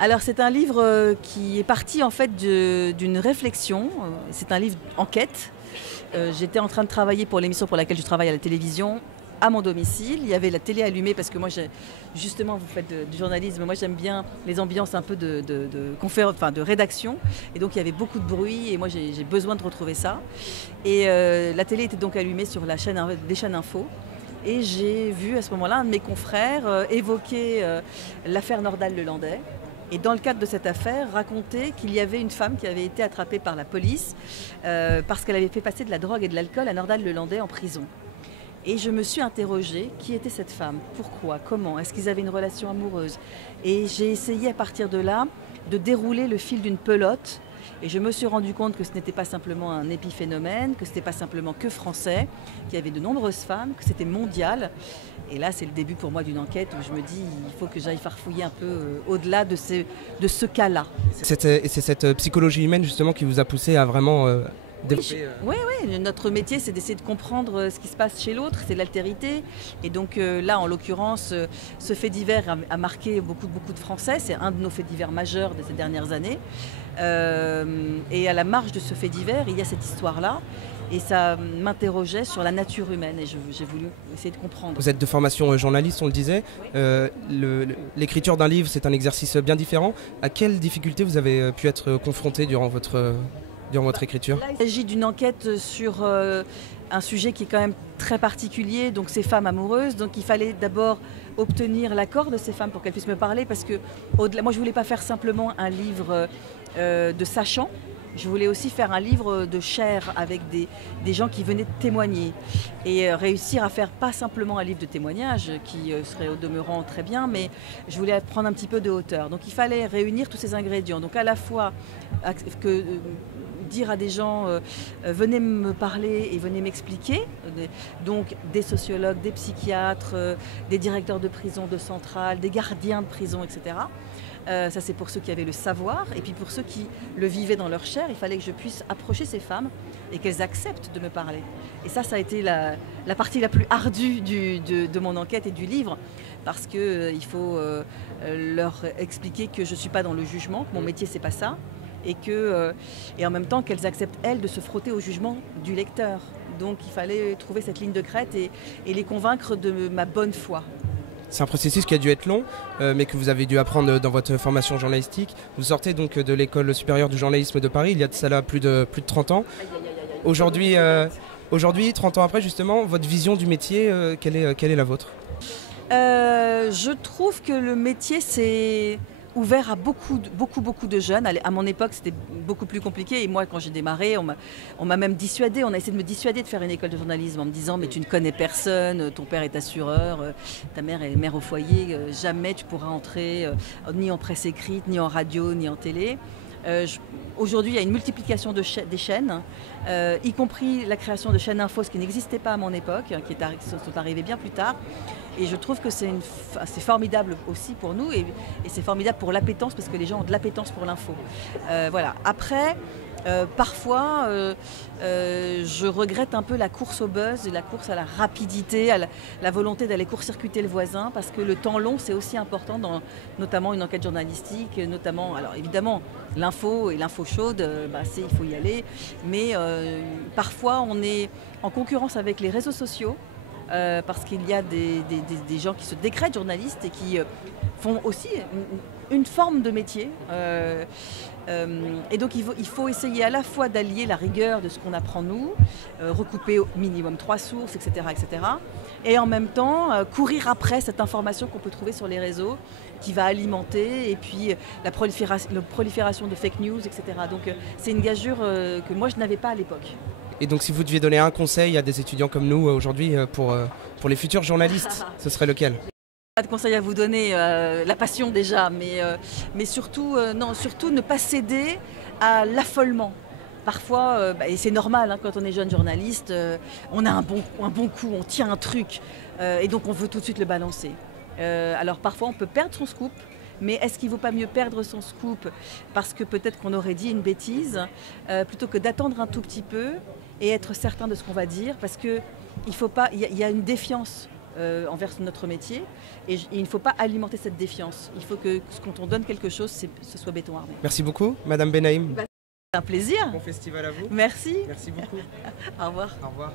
Alors c'est un livre qui est parti en fait d'une réflexion. C'est un livre enquête. J'étais en train de travailler pour l'émission pour laquelle je travaille à la télévision à mon domicile. Il y avait la télé allumée parce que moi, justement, vous faites du journalisme. Moi, j'aime bien les ambiances un peu de rédaction. Et donc, il y avait beaucoup de bruit et moi, j'ai besoin de retrouver ça. Et la télé était donc allumée sur la chaîne, des chaînes info. Et j'ai vu à ce moment-là un de mes confrères évoquer l'affaire Nordal-Lelandais. Et dans le cadre de cette affaire, raconter qu'il y avait une femme qui avait été attrapée par la police parce qu'elle avait fait passer de la drogue et de l'alcool à Nordal-Lelandais en prison. Et je me suis interrogée, qui était cette femme? Pourquoi? Comment? Est-ce qu'ils avaient une relation amoureuse? Et j'ai essayé à partir de là de dérouler le fil d'une pelote. Et je me suis rendu compte que ce n'était pas simplement un épiphénomène, que ce n'était pas simplement que français, qu'il y avait de nombreuses femmes, que c'était mondial. Et là, c'est le début pour moi d'une enquête où je me dis il faut que j'aille farfouiller un peu au-delà de ce cas-là. Et c'est cette psychologie humaine justement qui vous a poussé à vraiment développer... Oui, notre métier c'est d'essayer de comprendre ce qui se passe chez l'autre, c'est l'altérité. Et donc là, en l'occurrence, ce fait divers a marqué beaucoup de Français. C'est un de nos faits divers majeurs de ces dernières années. Et à la marge de ce fait divers, il y a cette histoire-là. Et ça m'interrogeait sur la nature humaine et j'ai voulu essayer de comprendre. Vous êtes de formation journaliste, on le disait. Oui. L'écriture d'un livre, c'est un exercice bien différent. À quelles difficultés vous avez pu être confronté durant votre écriture? Là, il s'agit d'une enquête sur un sujet qui est quand même très particulier, donc ces femmes amoureuses. Donc il fallait d'abord obtenir l'accord de ces femmes pour qu'elles puissent me parler, parce que moi je ne voulais pas faire simplement un livre de sachants. Je voulais aussi faire un livre de chair avec des gens qui venaient témoigner et réussir à faire pas simplement un livre de témoignage qui serait au demeurant très bien, mais je voulais prendre un petit peu de hauteur. Donc il fallait réunir tous ces ingrédients. Donc à la fois dire à des gens venez me parler et venez m'expliquer, donc des sociologues, des psychiatres, des directeurs de prison, de centrales, des gardiens de prison, etc. Ça c'est pour ceux qui avaient le savoir, et puis pour ceux qui le vivaient dans leur chair, il fallait que je puisse approcher ces femmes et qu'elles acceptent de me parler. Et ça a été la partie la plus ardue de mon enquête et du livre, parce qu'il faut leur expliquer que je ne suis pas dans le jugement, que mon métier c'est pas ça, et en même temps qu'elles acceptent elles de se frotter au jugement du lecteur. Donc il fallait trouver cette ligne de crête et les convaincre de ma bonne foi. C'est un processus qui a dû être long, mais que vous avez dû apprendre dans votre formation journalistique. Vous sortez donc de l'école supérieure du journalisme de Paris, il y a de ça là plus de 30 ans. Aujourd'hui, 30 ans après justement, votre vision du métier, quelle est la vôtre? Je trouve que le métier c'est ouvert à beaucoup de jeunes. À mon époque, c'était beaucoup plus compliqué. Et moi, quand j'ai démarré, on m'a même dissuadé. On a essayé de me dissuader de faire une école de journalisme en me disant « mais tu ne connais personne, ton père est assureur, ta mère est mère au foyer, jamais tu pourras entrer ni en presse écrite, ni en radio, ni en télé ». Aujourd'hui, il y a une multiplication des chaînes, y compris la création de chaînes info, ce qui n'existait pas à mon époque, qui sont arrivées bien plus tard. Et je trouve que c'est formidable aussi pour nous et c'est formidable pour l'appétence, parce que les gens ont de l'appétence pour l'info. Voilà. Après, parfois, je regrette un peu la course au buzz, la course à la rapidité, à la volonté d'aller court-circuiter le voisin, parce que le temps long, c'est aussi important dans notamment une enquête journalistique, notamment, alors évidemment, l'info et l'info chaude, il faut y aller, mais parfois on est en concurrence avec les réseaux sociaux, parce qu'il y a des gens qui se décrètent journalistes et qui font aussi une forme de métier. Et donc il faut essayer à la fois d'allier la rigueur de ce qu'on apprend nous, recouper au minimum 3 sources, etc., et en même temps courir après cette information qu'on peut trouver sur les réseaux, qui va alimenter, et puis la prolifération de fake news, etc. Donc c'est une gageure que moi je n'avais pas à l'époque. Et donc si vous deviez donner un conseil à des étudiants comme nous aujourd'hui pour les futurs journalistes, ce serait lequel? Pas de conseil à vous donner, la passion déjà, mais surtout ne pas céder à l'affolement. Parfois, et c'est normal quand on est jeune journaliste, on a un bon coup, on tient un truc, et donc on veut tout de suite le balancer. Alors parfois on peut perdre son scoop, mais est-ce qu'il ne vaut pas mieux perdre son scoop parce que peut-être qu'on aurait dit une bêtise, plutôt que d'attendre un tout petit peu et être certain de ce qu'on va dire, parce qu'il y a une défiance envers notre métier. Et il ne faut pas alimenter cette défiance. Il faut que quand on donne quelque chose, ce soit béton armé. Merci beaucoup, Madame Benaïm. C'est un plaisir. Bon festival à vous. Merci. Merci beaucoup. Au revoir. Au revoir.